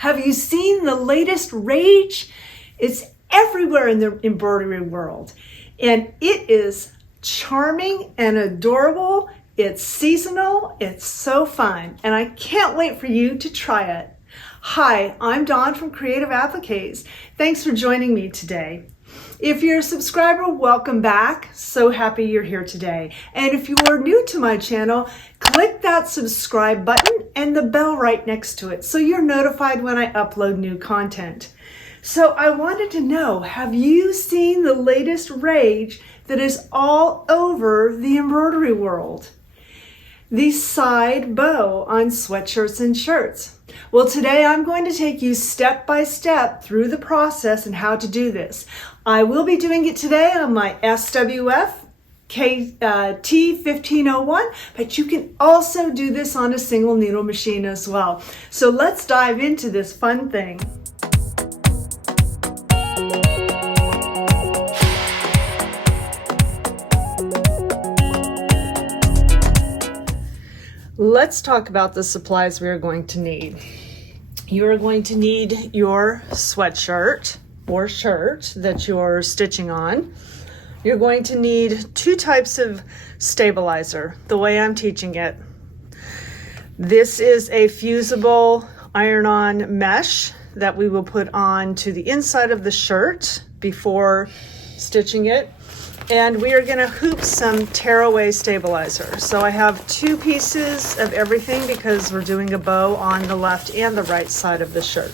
Have you seen the latest rage? It's everywhere in the embroidery world, and it is charming and adorable. It's seasonal, it's so fun, and I can't wait for you to try it. Hi, I'm Dawn from Creative Appliques. Thanks for joining me today. If you're a subscriber, welcome back. So happy you're here today. And if you are new to my channel, click that subscribe button and the bell right next to it so you're notified when I upload new content. So I wanted to know, have you seen the latest rage that is all over the embroidery world? The side bow on sweatshirts and shirts. Well, today I'm going to take you step by step through the process and how to do this. I will be doing it today on my SWF T1501, but you can also do this on a single needle machine as well. So let's dive into this fun thing. Let's talk about the supplies we are going to need. You are going to need your sweatshirt or shirt that you're stitching on. You're going to need two types of stabilizer, the way I'm teaching it. This is a fusible iron-on mesh that we will put on to the inside of the shirt before stitching it. And we are going to hoop some tearaway stabilizer. So I have two pieces of everything because we're doing a bow on the left and the right side of the shirt.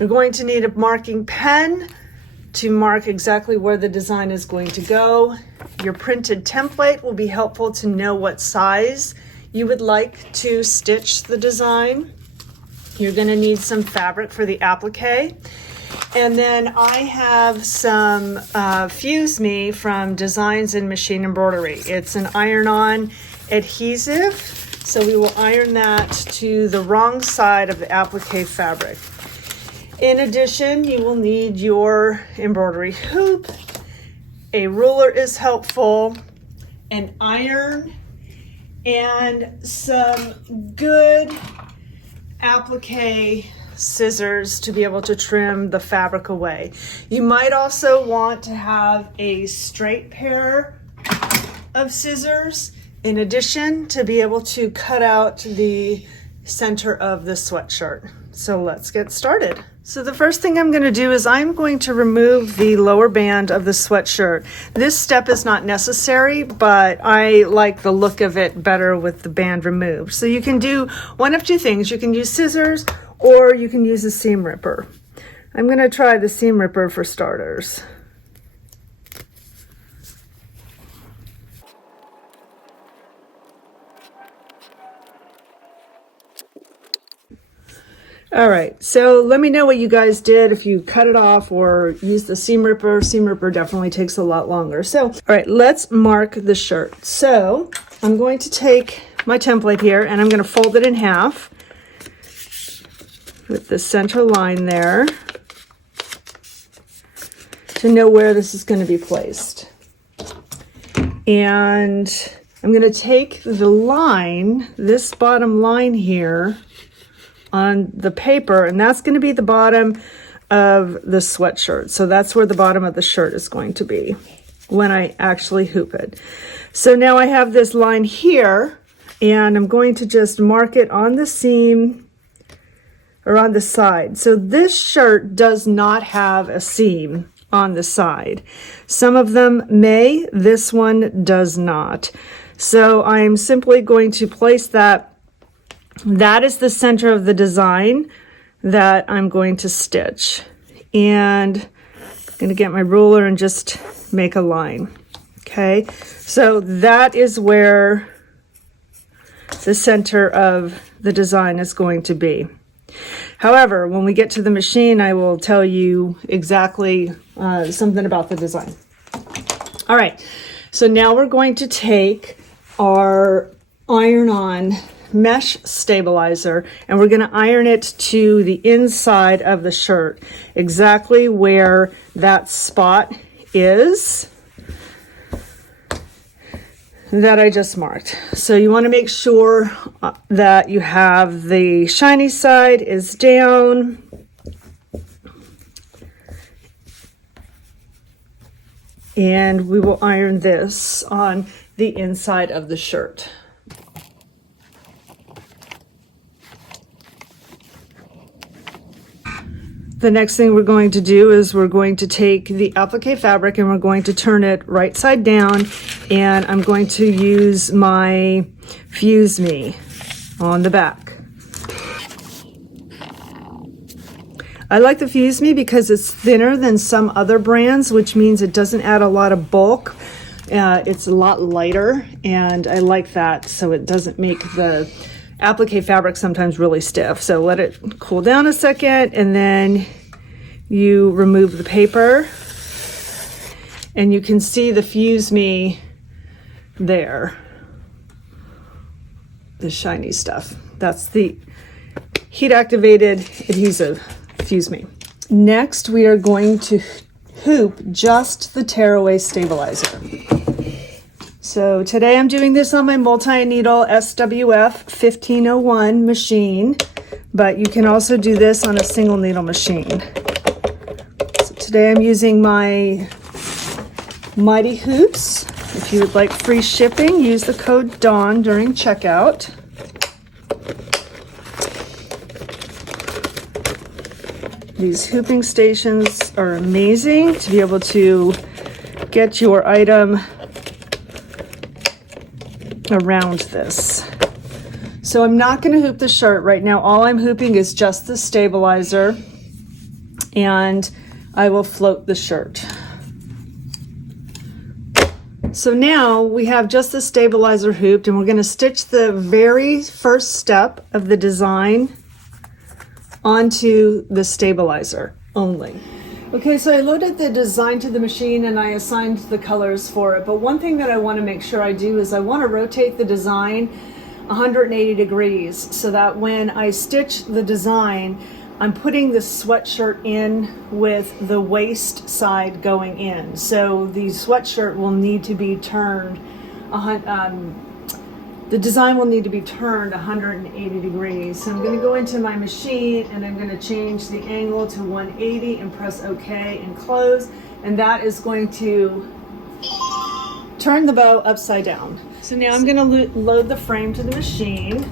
We're going to need a marking pen to mark exactly where the design is going to go. Your printed template will be helpful to know what size you would like to stitch the design. You're going to need some fabric for the applique. And then I have some Fuse Me from Designs in Machine Embroidery. It's an iron-on adhesive, so we will iron that to the wrong side of the applique fabric. In addition, you will need your embroidery hoop. A ruler is helpful, an iron, and some good applique scissors to be able to trim the fabric away. You might also want to have a straight pair of scissors in addition to be able to cut out the center of the sweatshirt. So let's get started. So the first thing I'm going to do is I'm going to remove the lower band of the sweatshirt. This step is not necessary, but I like the look of it better with the band removed. So you can do one of two things. You can use scissors or you can use a seam ripper. I'm going to try the seam ripper for starters. All right, so let me know what you guys did, if you cut it off or use the seam ripper. Seam ripper definitely takes a lot longer. So, all right, let's mark the shirt. So I'm going to take my template here and I'm going to fold it in half with the center line there to know where this is going to be placed. And I'm going to take the line, this bottom line here, on the paper, and that's going to be the bottom of the sweatshirt. So that's where the bottom of the shirt is going to be when I actually hoop it. So now I have this line here, and I'm going to just mark it on the seam or on the side. So this shirt does not have a seam on the side. Some of them may, this one does not. So I'm simply going to place that. That is the center of the design that I'm going to stitch. And I'm going to get my ruler and just make a line. Okay, so that is where the center of the design is going to be. However, when we get to the machine, I will tell you exactly something about the design. All right, so now we're going to take our iron-on mesh stabilizer and we're going to iron it to the inside of the shirt, exactly where that spot is. that I just marked. So you want to make sure that you have the shiny side is down. And we will iron this on the inside of the shirt. The next thing we're going to do is we're going to take the applique fabric and we're going to turn it right side down, and I'm going to use my Fuse Me on the back. I like the Fuse Me because it's thinner than some other brands, which means it doesn't add a lot of bulk. It's a lot lighter, and I like that, so it doesn't make the applique fabric sometimes really stiff. So let it cool down a second, and then you remove the paper, and you can see the Fuse Me there, the shiny stuff. That's the heat activated adhesive Fuse Me. Next, we are going to hoop just the tearaway stabilizer. So today I'm doing this on my multi-needle SWF 1501 machine, but you can also do this on a single needle machine. So today I'm using my MightyHoops. If you would like free shipping, use the code DAWN during checkout. These hooping stations are amazing to be able to get your item around this. So I'm not going to hoop the shirt right now. All I'm hooping is just the stabilizer, and I will float the shirt. So now we have just the stabilizer hooped, and we're going to stitch the very first step of the design onto the stabilizer only. Okay, so I loaded the design to the machine and I assigned the colors for it, but one thing that I want to make sure I do is I want to rotate the design 180 degrees so that when I stitch the design, I'm putting the sweatshirt in with the waist side going in. So the sweatshirt will need to be turned, the design will need to be turned 180 degrees. So I'm going to go into my machine and I'm going to change the angle to 180 and press OK and close. And that is going to turn the bow upside down. So now I'm going to load the frame to the machine.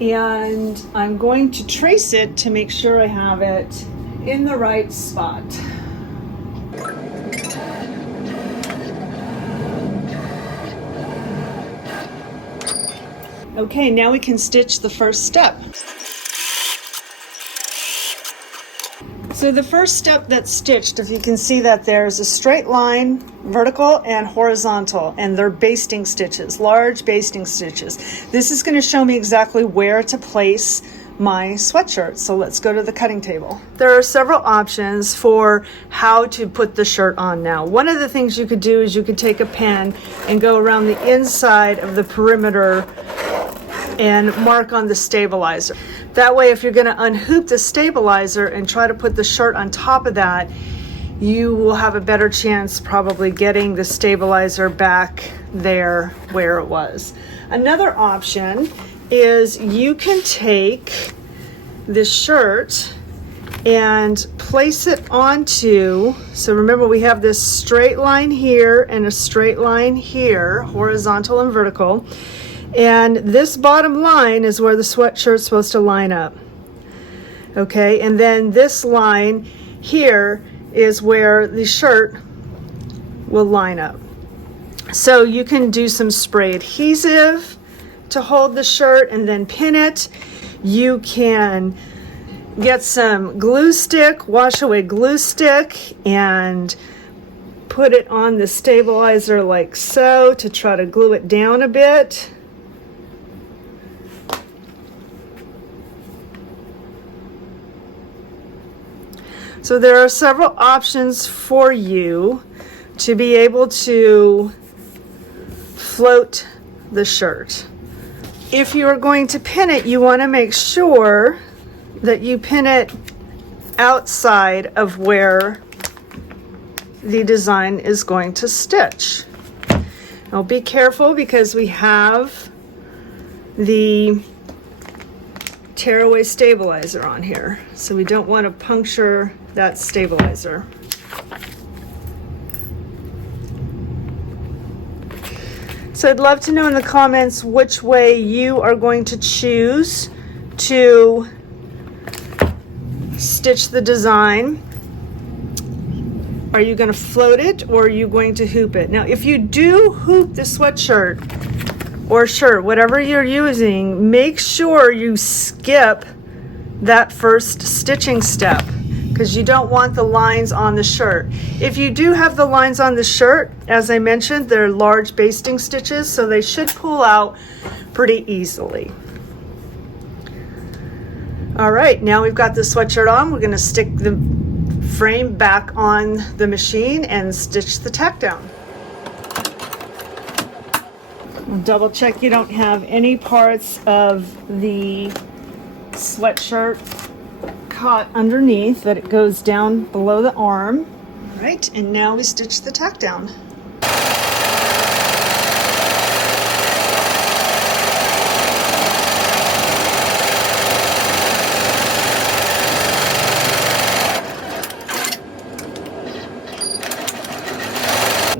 And I'm going to trace it to make sure I have it in the right spot. Okay, now we can stitch the first step. So the first step that's stitched, if you can see that there's a straight line, vertical and horizontal, and they're basting stitches, large basting stitches. This is going to show me exactly where to place my sweatshirt. So let's go to the cutting table. There are several options for how to put the shirt on now. One of the things you could do is you could take a pen and go around the inside of the perimeter and mark on the stabilizer. That way, if you're going to unhoop the stabilizer and try to put the shirt on top of that, you will have a better chance probably getting the stabilizer back there where it was. Another option is you can take this shirt and place it onto, so remember we have this straight line here and a straight line here, horizontal and vertical. And this bottom line is where the sweatshirt's supposed to line up. Okay, and then this line here is where the shirt will line up. So you can do some spray adhesive to hold the shirt and then pin it. You can get some glue stick, wash away glue stick, and put it on the stabilizer like so to try to glue it down a bit. So there are several options for you to be able to float the shirt. If you are going to pin it, you want to make sure that you pin it outside of where the design is going to stitch. Now be careful because we have the tearaway stabilizer on here, so we don't want to puncture that stabilizer. So I'd love to know in the comments which way you are going to choose to stitch the design. Are you going to float it or are you going to hoop it? Now, if you do hoop the sweatshirt or shirt, whatever you're using, make sure you skip that first stitching step because you don't want the lines on the shirt. If you do have the lines on the shirt, as I mentioned, they're large basting stitches, so they should pull out pretty easily. All right, now we've got the sweatshirt on. We're going to stick the frame back on the machine and stitch the tack down. Double check you don't have any parts of the sweatshirt caught underneath, that it goes down below the arm. All right, and now we stitch the tack down.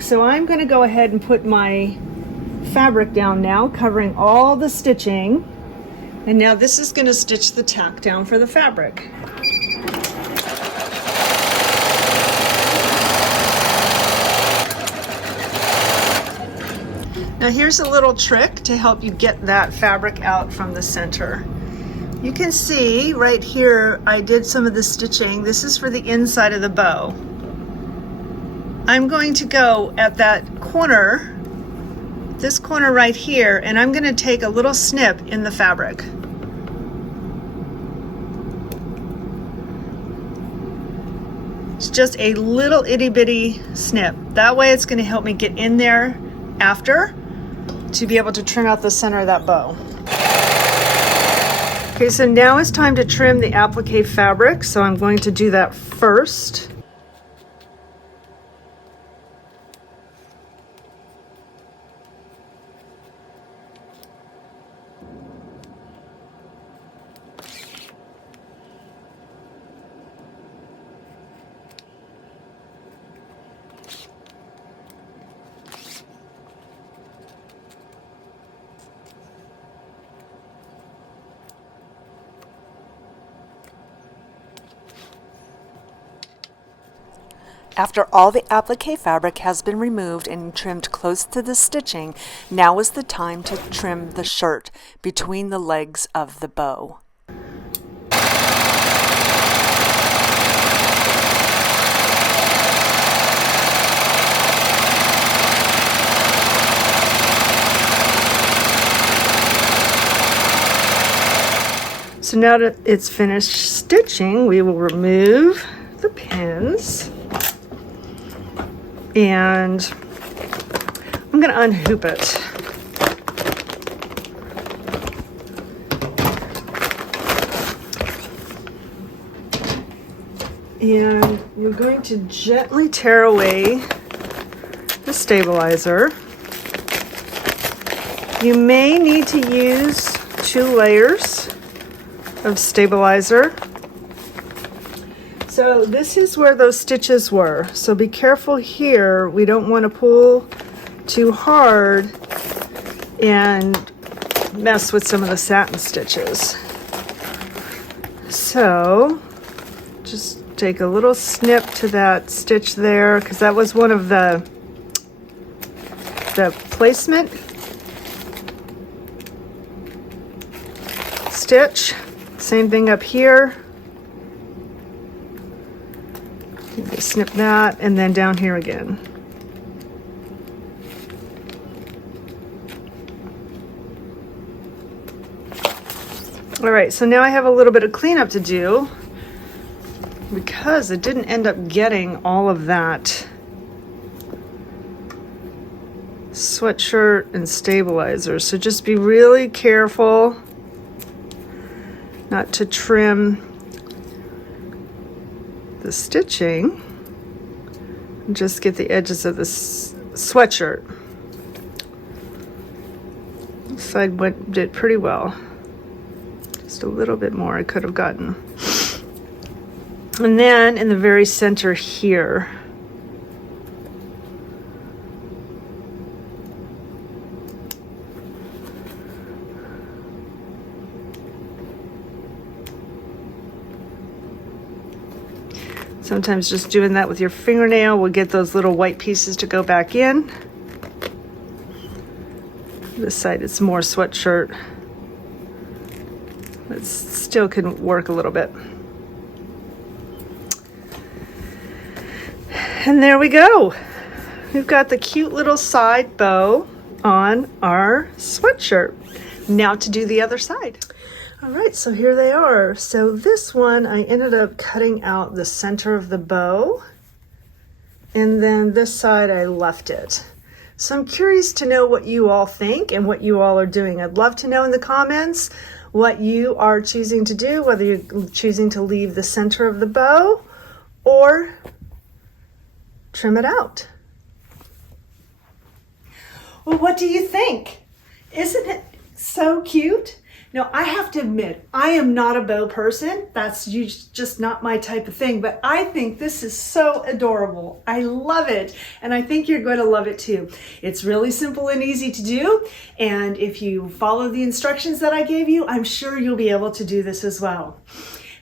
So I'm going to go ahead and put my fabric down now, covering all the stitching. And now this is going to stitch the tack down for the fabric. Now here's a little trick to help you get that fabric out from the center. You can see right here I did some of the stitching. This is for the inside of the bow. I'm going to go at that corner, this corner right here, and I'm going to take a little snip in the fabric. It's just a little itty bitty snip. That way it's going to help me get in there after to be able to trim out the center of that bow. Okay, so now it's time to trim the applique fabric, so I'm going to do that first. After all the applique fabric has been removed and trimmed close to the stitching, now is the time to trim the shirt between the legs of the bow. So now that it's finished stitching, we will remove the pins. And I'm going to unhoop it. And you're going to gently tear away the stabilizer. You may need to use 2 layers of stabilizer. So this is where those stitches were. So be careful here. We don't want to pull too hard and mess with some of the satin stitches. So just take a little snip to that stitch there, because that was one of the placement stitch. Same thing up here. Snip that, and then down here again. All right, so now I have a little bit of cleanup to do because I didn't end up getting all of that sweatshirt and stabilizer. So just be really careful not to trim the stitching Just get the edges of this sweatshirt. This side did pretty well. Just a little bit more I could have gotten. And then in the very center here, sometimes just doing that with your fingernail will get those little white pieces to go back in. This side it's more sweatshirt. It still can work a little bit. And there we go. We've got the cute little side bow on our sweatshirt. Now to do the other side. All right, so here they are. So this one, I ended up cutting out the center of the bow, and then this side I left it. So I'm curious to know what you all think and what you all are doing. I'd love to know in the comments what you are choosing to do, whether you're choosing to leave the center of the bow or trim it out. Well, what do you think? Isn't it so cute? Now, I have to admit, I am not a bow person. That's just not my type of thing, but I think this is so adorable. I love it, and I think you're going to love it too. It's really simple and easy to do, and if you follow the instructions that I gave you, I'm sure you'll be able to do this as well.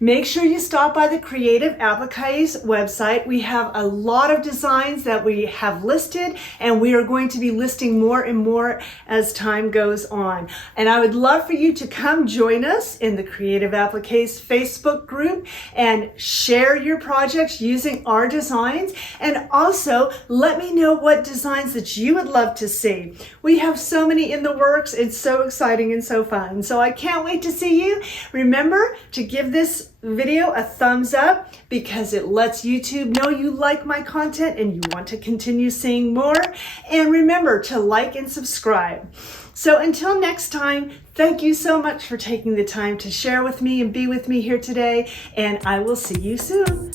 Make sure you stop by the Creative Appliques website. We have a lot of designs that we have listed, and we are going to be listing more and more as time goes on. And I would love for you to come join us in the Creative Appliques Facebook group and share your projects using our designs. And also let me know what designs that you would love to see. We have so many in the works. It's so exciting and so fun. So I can't wait to see you. Remember to give this video a thumbs up because it lets YouTube know you like my content and you want to continue seeing more. And remember to like and subscribe. So until next time, thank you so much for taking the time to share with me and be with me here today, and I will see you soon.